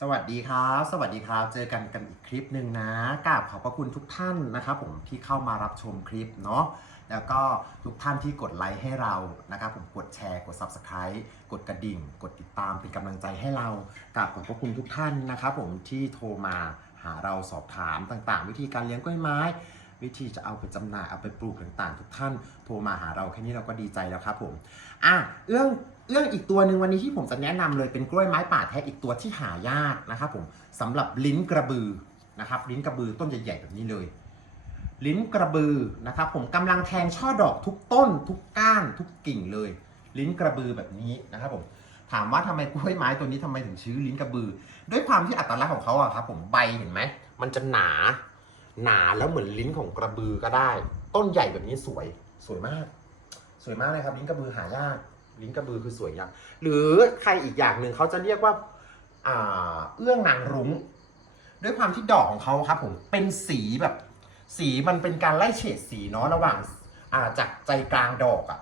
สวัสดีครับ สวัสดีครับ เจอกันกันอีกคลิปหนึ่งนะกราบขอบพระคุณทุกท่านนะครับผมที่เข้ามารับชมคลิปเนาะแล้วก็ทุกท่านที่กดไลค์ให้เรานะครับผมกดแชร์กด Subscribe กดกระดิ่ง กดติดตามเป็นกำลังใจให้เรากราบขอบพระคุณทุกท่านนะครับผมที่โทรมาหาเราสอบถามต่างๆ วิธีการเลี้ยงกล้วยไม้ วิธีจะเอาไปจำหน่ายเอาไปปลูกต่างๆ ทุกท่านโทรมาหาเราแค่นี้เราก็ดีใจแล้วครับผมอะเอื้องเอื้องอีกตัวหนึ่งวันนี้ที่ผมจะแนะนำเลยเป็นกล้วยไม้ป่าแท้อีกตัวที่หายากนะครับผมสำหรับลิ้นกระบือนะครับลิ้นกระบือต้นใหญ่ๆแบบนี้เลย ลิ้นกระบือนะครับผมกำลังแทงช่อดอกทุกต้น ทุกก้านทุกกิ่งเลย ลิ้นกระบือแบบนี้นะครับผมถามว่าทำไมกล้วยไม้ตัวนี้ทำไมถึงชื่อลิ้นกระบือ ด้วยความที่อัตลักษณ์ของเขาอะครับผมใบเห็นไหมมันจะหนา หนาแล้วเหมือนลิ้นของกระบือก็ได้ ต้นใหญ่แบบนี้สวยสวยมาก สวยมากเลยครับลิ้นกระบือหายากลิ้นกระบือคือสวยอย่าง หรือใครอีกอย่างหนึ่งเขาจะเรียกว่าอ่าเอื้องนางรุ้ง ด้วยความที่ดอกของเขาครับผมเป็นสีแบบ สีมันเป็นการไล่เฉดสีเนาะระหว่างอ่าจากใจกลางดอกอะ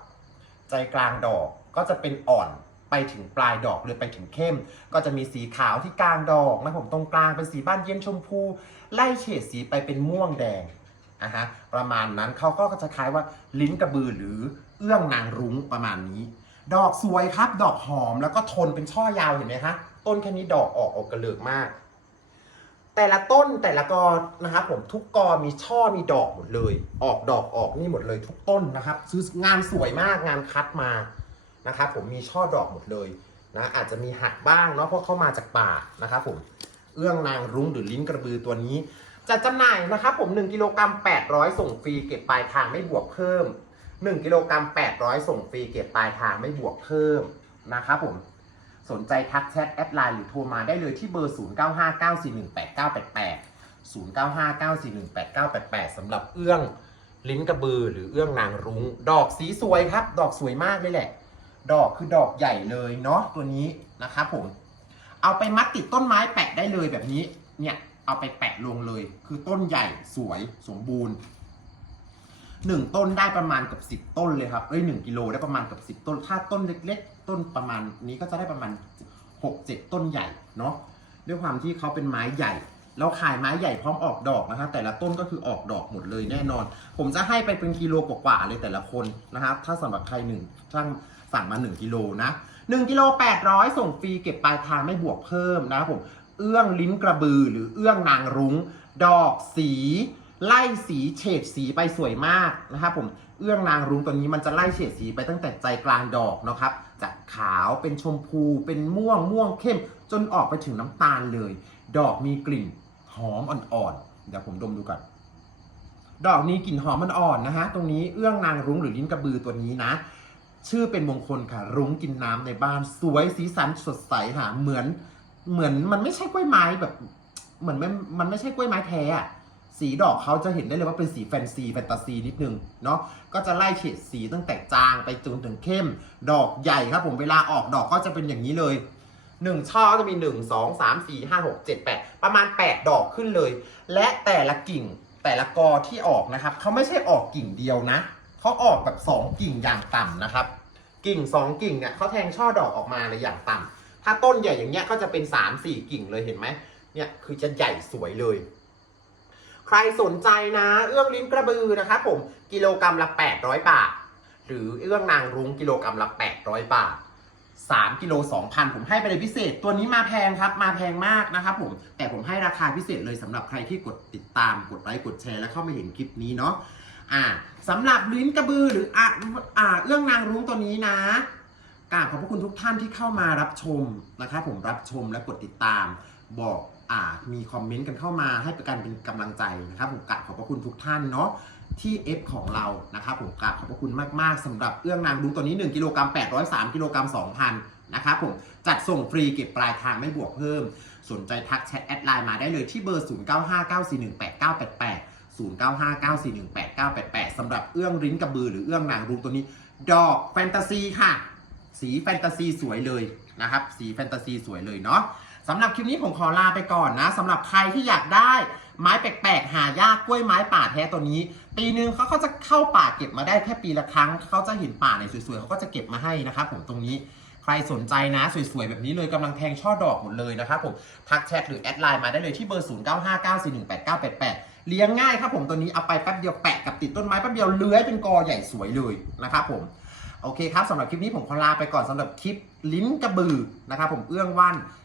ใจกลางดอกก็จะเป็นอ่อน ไปถึงปลายดอกเลยไปถึงเข้ม ก็จะมีสีขาวที่กลางดอกนะผมตรงกลางเป็นสีบ้านเย็นชมพู ไล่เฉดสีไปเป็นม่วงแดงอะฮะประมาณนั้นเขาก็จะคล้ายว่าลิ้นกระบือหรือเอื้องนางรุ้งประมาณนี้ ดอกสวยครับ ดอกหอมแล้วก็ทนเป็นช่อยาวเห็นไหมฮะต้นแค่นี้ดอกออกออกกระเลิกมาก แต่ละต้นแต่ละกอนะครับผมทุกกอมีช่อมีดอกหมดเลย ออกดอกออกนี่หมดเลยทุกต้นนะครับ ซื้องานสวยมากงานคัดมา นะครับผมมีช่อดอกหมดเลยนะอาจจะมีหักบ้างเนาะเพราะเข้ามาจากป่านะครับผมเอื้องนางรุ้งหรือลิ้นกระบือตัวนี้จะจำหน่ายนะครับผม1กิโลกรัม800 ส่งฟรีเก็บปลายทางไม่บวกเพิ่ม 1กิโลกรัม800 ส่งฟรีเก็บปลายทางไม่บวกเพิ่มนะครับผมสนใจทักแชทแอดไลน์หรือโทรมาได้เลยที่เบอร์ 0959418988 0959418988สำหรับเอื้องลิ้นกระบือหรือเอื้องนางรุง้ง ดอกสีสวยครับ ดอกสวยมากเลยแหละ ดอกคือดอกใหญ่เลยเนาะตัวนี้นะครับผม เอาไปมัดติดต้นไม้แปะได้เลยแบบนี้ เนี่ยเอาไปแปะลงเลย คือต้นใหญ่สวยสมบูรณ์หนึ่งต้นได้ประมาณกับสิบ10ต้นเลยครับ เอ้ยหนึ่งกิโลได้ประมาณกับสิบต้น ถ้าต้นเล็ก ๆ ต้นประมาณนี้ก็จะได้ประมาณหกเจ็ดต้นใหญ่เนาะ ด้วยความที่เขาเป็นไม้ใหญ่ เราขายไม้ใหญ่พร้อมออกดอกนะครับแต่ละต้นก็คือออกดอกหมดเลยแน่นอน ผมจะให้ไปเป็นกิโลกว่าๆเลยแต่ละคนนะครับถ้าสำหรับใครหนึ่งช่างสั่งมา 1กิโลนะ1กิโล800 ส่งฟรีเก็บปลายทางไม่บวกเพิ่มนะครับผมเอื้องลิ้นกระบือหรือเอื้องนางรุง้ง ดอกสีไล่สีเฉดสีไปสวยมากนะครับผมเอื้องนางรุ้งตัวนี้มันจะไล่เฉดสีไปตั้งแต่ใจกลางดอกนะครับ จากขาวเป็นชมพูเป็นม่วงม่วงเข้ม จนออกไปถึงน้ำตาลเลย ดอกมีกลิ่น หอมอ่อนๆ เดี๋ยวผมดมดูก่อน ดอกนี้กลิ่นหอมมันอ่อนนะฮะ ตรงนี้เอื้องนางรุ้งหรือลิ้นกระบือตัวนี้นะ ชื่อเป็นมงคลค่ะ รุ้งกินน้ำในบ้านสวยสีสันสดใสค่ะ เหมือน เหมือนมันไม่ใช่กล้วยไม้แบบ เหมือนมันมันไม่ใช่กล้วยไม้แท้อะสีดอกเขาจะเห็นได้เลยว่าเป็นสีแฟนซีแฟนตาซีนิดนึงเนาะก็จะไล่เฉดสีตั้งแต่จางไปจนถึงเข้ม ดอกใหญ่ครับผมเวลาออกดอกก็จะเป็นอย่างนี้เลย หนึ่งช่อก็จะมีหนึ่งสองสามสี่ห้าหกเจ็ดแปดประมาณแปดดอกขึ้นเลย และแต่ละกิ่งแต่ละกอที่ออกนะครับเขาไม่ใช่ออกกิ่งเดียวนะเขาออกแบบสองกิ่งอย่างต่ำนะครับ กิ่งสองกิ่งเนี่ยเขาแทงช่อดอกออกมาเลยอย่างต่ำถ้าต้นใหญ่อย่างเงี้ยเขาจะเป็นสามสี่กิ่งเลยเห็นไหมเนี่ยคือจะใหญ่สวยเลย ใครสนใจนะ เอื้องลิ้นกระบือนะครับผมกิโลกรรัมละ 800 บาท หรือเอื้องนางรุ้งกิโลกรรัมละ 800 บาท 3กิโล2,000 ผมให้ไปเลยพิเศษ ตัวนี้มาแพงครับ มาแพงมากนะครับผม แต่ผมให้ราคาพิเศษเลยสำหรับใครที่กดติดตาม กดไลค์ กดแชร์ แล้วเข้ามาเห็นคลิปนี้เนาะ อ่าสำหรับลิ้นกระบือหรืออะอ่าเอื้องนางรุ้งตัวนี้นะกราบขอบพระคุณทุกท่านที่เข้ามารับชมนะครับผม รับชมและกดติดตาม บอกอ่ามีคอมเมนต์กันเข้ามาให้เป็นการเป็นกำลังใจนะครับผมกราบขอบพระคุณทุกท่านเนาะ ที่เอฟของเรานะครับผมกราบขอบพระคุณมากๆสำหรับเอื้องนางรุ้งตัวนี้ 1กิโลกรัม803กิโลกรัม2,000นะครับผมจัดส่งฟรีเก็บปลายทางไม่บวกเพิ่ม สนใจทักแชทแอดไลน์มาได้เลยที่เบอร์ 0959418988 0959418988สำหรับเอื้องริ้นกระบือหรือเอื้องนางรุ้งตัวนี้ ดอกแฟนตาซีค่ะ สีแฟนตาซีสวยเลยนะครับ สีแฟนตาซีสวยเลยเนาะ สำหรับคลิปนี้ผมขอลาไปก่อนนะสำหรับใครที่อยากได้ไม้แปลกๆ หายากกล้วยไม้ป่าแท้ตัวนี้ ปีหนึ่งเขาเขาจะเข้าป่าเก็บมาได้แค่ปีละครั้งเขาจะเห็นป่าไหนสวยๆเขาก็จะเก็บมาให้นะครับผมตรงนี้ใครสนใจนะสวยๆ แบบนี้เลยกำลังแทงช่อดอกหมดเลยนะครับผมทักแชทหรือแอดไลน์มาได้เลยที่เบอร์ 0959418988 เลี้ยงง่ายครับผมตัวนี้เอาไปแป๊บเดียวแปะกับติดต้นไม้แป๊บเดียวเลื้อยเป็นกอใหญ่สวยเลยนะครับผมโอเคครับสำหรับคลิปนี้ผมขอลาไปก่อนสำหรับคลิปลิ้นกระบือนะครับผมเอื้องว่านอ่า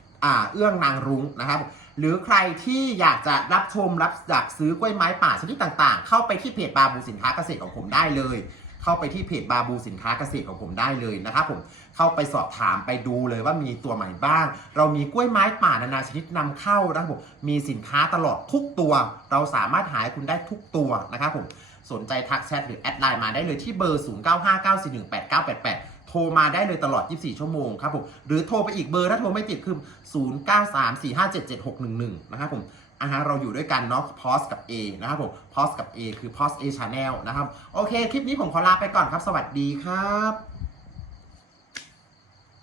เอื้องนางรุ้งนะครับหรือใครที่อยากจะรับชมรับอยากซื้อกล้วยไม้ป่าชนิดต่างๆ เข้าไปที่เพจบาบูสินค้าเกษตรของผมได้เลย เข้าไปที่เพจบาบูสินค้าเกษตรของผมได้เลยนะครับผมเข้าไปสอบถามไปดูเลยว่ามีตัวใหม่บ้าง เรามีกล้วยไม้ป่านานาชนิดนำเข้านะครับผมมีสินค้าตลอดทุกตัว เราสามารถหาคุณได้ทุกตัวนะครับผมสนใจทักแชทหรือแอดไลน์มาได้เลยที่เบอร์ 0959418988 โทรมาได้เลยตลอด 24 ชั่วโมงครับผม หรือโทรไปอีกเบอร์ถ้าโทรไม่ติดคือ 0934577611 นะครับผมอ่าฮะเราอยู่ด้วยกันเนาะพอสกับ A นะครับผมพอสกับ A คือพอส A Channel นะครับ โอเค คลิปนี้ผมขอลาไปก่อนครับ สวัสดีครับ